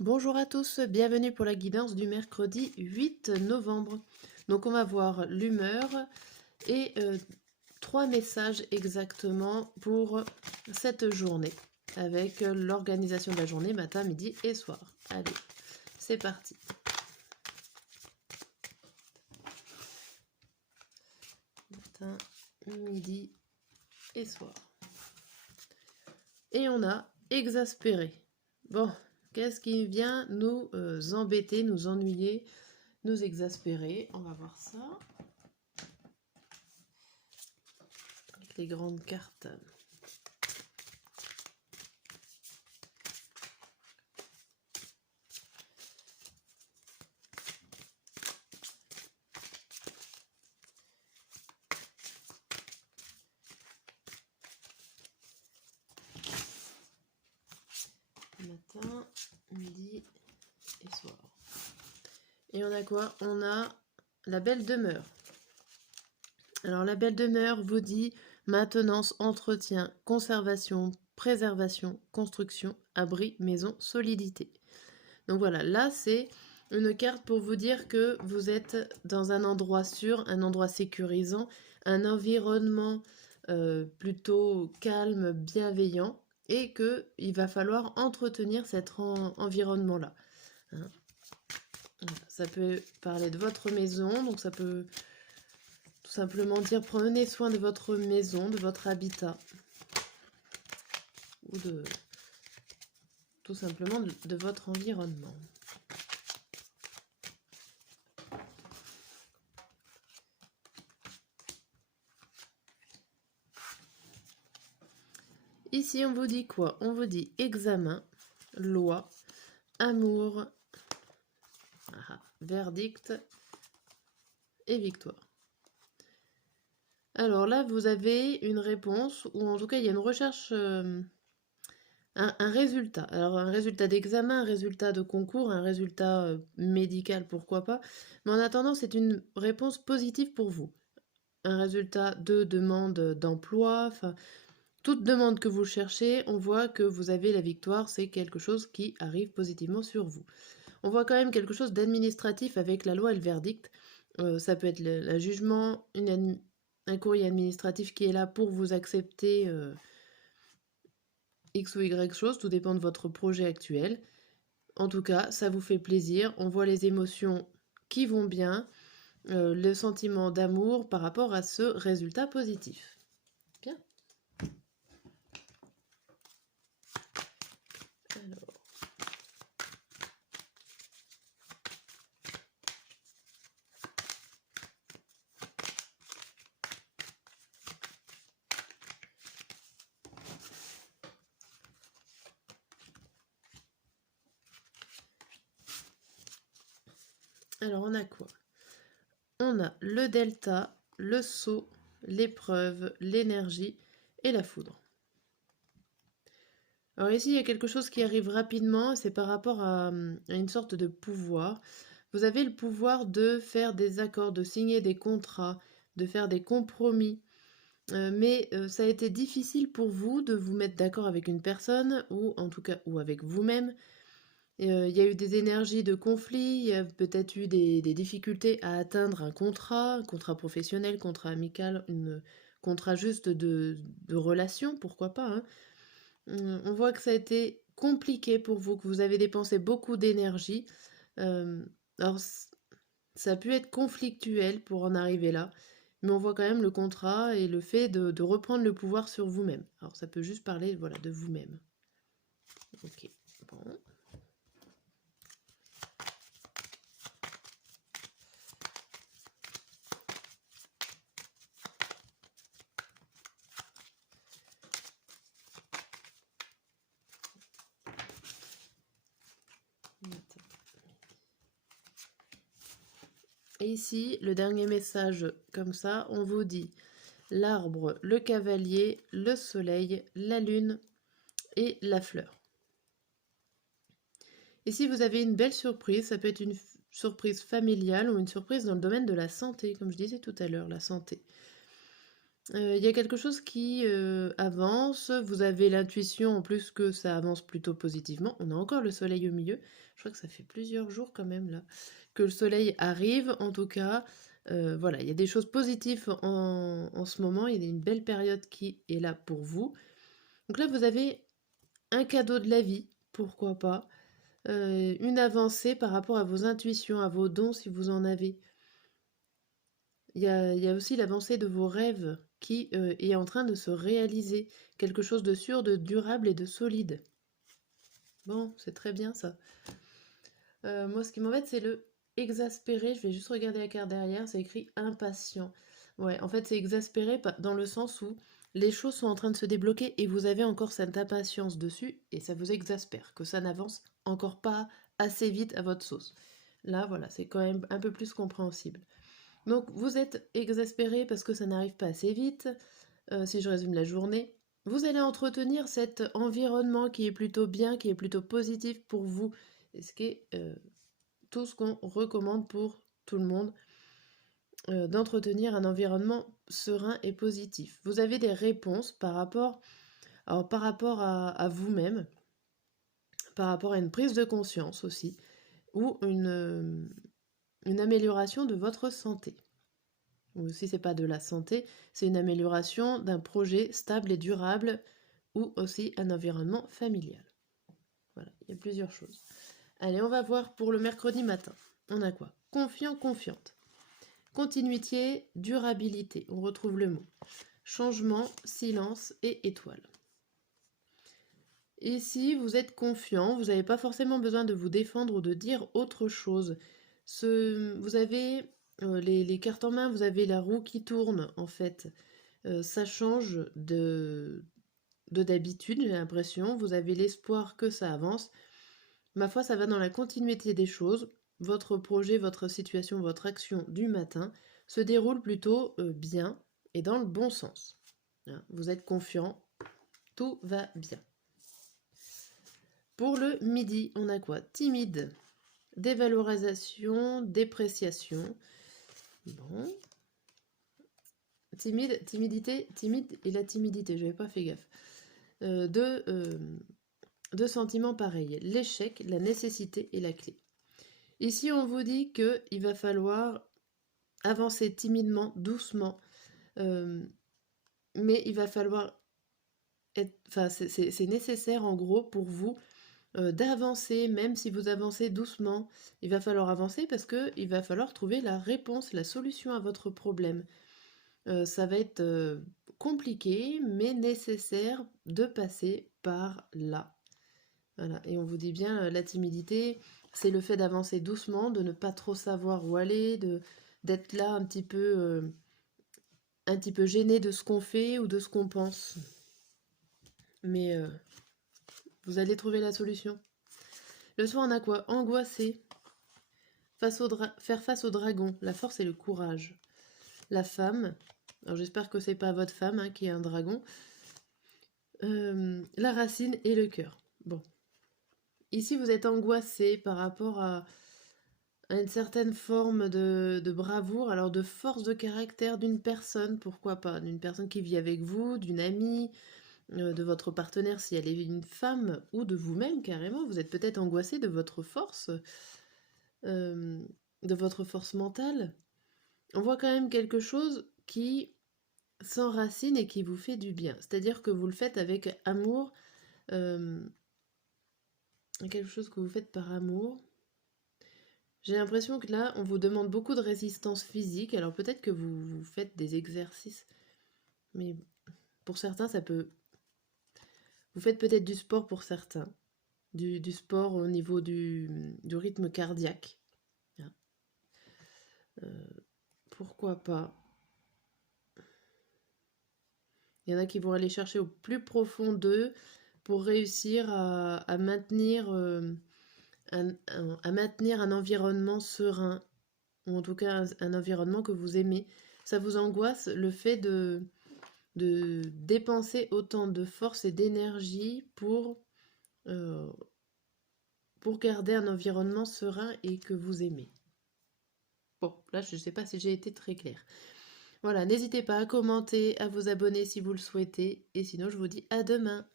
Bonjour à tous, bienvenue pour la guidance du mercredi 8 novembre. Donc on va voir l'humeur et 3 messages exactement pour cette journée avec l'organisation de la journée matin, midi et soir. Allez, c'est parti. Matin, midi et soir. Et on a exaspéré. Bon, qu'est-ce qui vient nous embêter, nous ennuyer, nous exaspérer? On va voir ça. Avec les grandes cartes. Matin, midi et soir. Et on a quoi? On a la belle demeure. Alors la belle demeure vous dit maintenance, entretien, conservation, préservation, construction, abri, maison, solidité. Donc voilà, là c'est une carte pour vous dire que vous êtes dans un endroit sûr, un endroit sécurisant, un environnement plutôt calme, bienveillant, et qu'il va falloir entretenir cet environnement-là. Hein. Ça peut parler de votre maison, donc ça peut tout simplement dire prenez soin de votre maison, de votre habitat, ou tout simplement de votre environnement. Ici, on vous dit quoi? On vous dit examen, loi, amour, verdict et victoire. Alors là, vous avez une réponse, ou en tout cas, il y a une recherche, un résultat. Alors, un résultat d'examen, un résultat de concours, un résultat médical, pourquoi pas. Mais en attendant, c'est une réponse positive pour vous. Un résultat de demande d'emploi, enfin, toute demande que vous cherchez, on voit que vous avez la victoire, c'est quelque chose qui arrive positivement sur vous. On voit quand même quelque chose d'administratif avec la loi et le verdict. Ça peut être le jugement, un courrier administratif qui est là pour vous accepter X ou Y chose, tout dépend de votre projet actuel. En tout cas, ça vous fait plaisir, on voit les émotions qui vont bien, le sentiment d'amour par rapport à ce résultat positif. Bien. Alors on a quoi? On a le delta, le saut, l'épreuve, l'énergie et la foudre. Alors ici, il y a quelque chose qui arrive rapidement, c'est par rapport à une sorte de pouvoir. Vous avez le pouvoir de faire des accords, de signer des contrats, de faire des compromis. Mais ça a été difficile pour vous de vous mettre d'accord avec une personne, ou en tout cas, ou avec vous-même. Il y a eu des énergies de conflit, il y a peut-être eu des difficultés à atteindre un contrat professionnel, contrat amical, contrat juste de relation, pourquoi pas, hein. On voit que ça a été compliqué pour vous, que vous avez dépensé beaucoup d'énergie. Alors, ça a pu être conflictuel pour en arriver là, mais on voit quand même le contrat et le fait de reprendre le pouvoir sur vous-même. Alors, ça peut juste parler, voilà, de vous-même. Ok, bon. Et ici, le dernier message, comme ça, on vous dit l'arbre, le cavalier, le soleil, la lune et la fleur. Ici, vous avez une belle surprise, ça peut être une surprise familiale ou une surprise dans le domaine de la santé, comme je disais tout à l'heure, la santé. Il y a quelque chose qui avance, vous avez l'intuition en plus que ça avance plutôt positivement. On a encore le soleil au milieu. Je crois que ça fait plusieurs jours quand même là que le soleil arrive. En tout cas, voilà, il y a des choses positives en ce moment. Il y a une belle période qui est là pour vous. Donc là, vous avez un cadeau de la vie, pourquoi pas. Une avancée par rapport à vos intuitions, à vos dons si vous en avez. Il y a aussi l'avancée de vos rêves qui est en train de se réaliser. Quelque chose de sûr, de durable et de solide. Bon, c'est très bien ça. Moi, ce qui m'embête, c'est le exaspéré. Je vais juste regarder la carte derrière. C'est écrit impatient. Ouais, en fait, c'est exaspéré dans le sens où les choses sont en train de se débloquer et vous avez encore cette impatience dessus et ça vous exaspère que ça n'avance encore pas assez vite à votre sauce. Là, voilà, c'est quand même un peu plus compréhensible. Donc, vous êtes exaspéré parce que ça n'arrive pas assez vite. Si je résume la journée, vous allez entretenir cet environnement qui est plutôt bien, qui est plutôt positif pour vous, et ce qui est tout ce qu'on recommande pour tout le monde, d'entretenir un environnement serein et positif. Vous avez des réponses par rapport à vous-même, par rapport à une prise de conscience aussi, ou une amélioration de votre santé. Ou si c'est pas de la santé, c'est une amélioration d'un projet stable et durable ou aussi un environnement familial. Voilà, il y a plusieurs choses. Allez, on va voir pour le mercredi matin. On a quoi? Confiant, confiante. Continuité, durabilité. On retrouve le mot. Changement, silence et étoile. Ici, vous êtes confiant, vous n'avez pas forcément besoin de vous défendre ou de dire autre chose. Vous avez les cartes en main, vous avez la roue qui tourne en fait. Ça change de d'habitude, j'ai l'impression. Vous avez l'espoir que ça avance. Ma foi, ça va dans la continuité des choses. Votre projet, votre situation, votre action du matin se déroule plutôt bien et dans le bon sens. Hein, vous êtes confiant, tout va bien. Pour le midi, on a quoi? Timide, dévalorisation, dépréciation. Bon. Timide et la timidité, j'avais pas fait gaffe. Deux sentiments pareils, l'échec, la nécessité et la clé. Ici, on vous dit qu'il va falloir avancer timidement, doucement, mais il va falloir enfin, c'est nécessaire en gros pour vous d'avancer, même si vous avancez doucement. Il va falloir avancer parce qu'il va falloir trouver la réponse, la solution à votre problème. Ça va être compliqué, mais nécessaire de passer par là. Voilà. Et on vous dit bien, la timidité, c'est le fait d'avancer doucement, de ne pas trop savoir où aller, d'être là un petit peu gêné de ce qu'on fait ou de ce qu'on pense. Mais vous allez trouver la solution. Le soir, on a quoi? Angoissé. Faire face au dragon. La force et le courage. La femme. Alors j'espère que c'est pas votre femme hein, qui est un dragon. La racine et le cœur. Bon. Ici, vous êtes angoissé par rapport à une certaine forme de bravoure, alors de force de caractère d'une personne, pourquoi pas, d'une personne qui vit avec vous, d'une amie, de votre partenaire si elle est une femme, ou de vous-même carrément. Vous êtes peut-être angoissé euh, de votre force mentale. On voit quand même quelque chose qui s'enracine et qui vous fait du bien. C'est-à-dire que vous le faites avec amour, quelque chose que vous faites par amour. J'ai l'impression que là, on vous demande beaucoup de résistance physique, alors peut-être que vous faites des exercices, mais pour certains, ça peut... Vous faites peut-être du sport pour certains, du sport au niveau du rythme cardiaque. Pourquoi pas? Il y en a qui vont aller chercher au plus profond d'eux pour réussir à maintenir, à maintenir un environnement serein, ou en tout cas un environnement que vous aimez. Ça vous angoisse le fait de dépenser autant de force et d'énergie euh, pour garder un environnement serein et que vous aimez. Bon, là je ne sais pas si j'ai été très claire. Voilà, n'hésitez pas à commenter, à vous abonner si vous le souhaitez et sinon je vous dis à demain.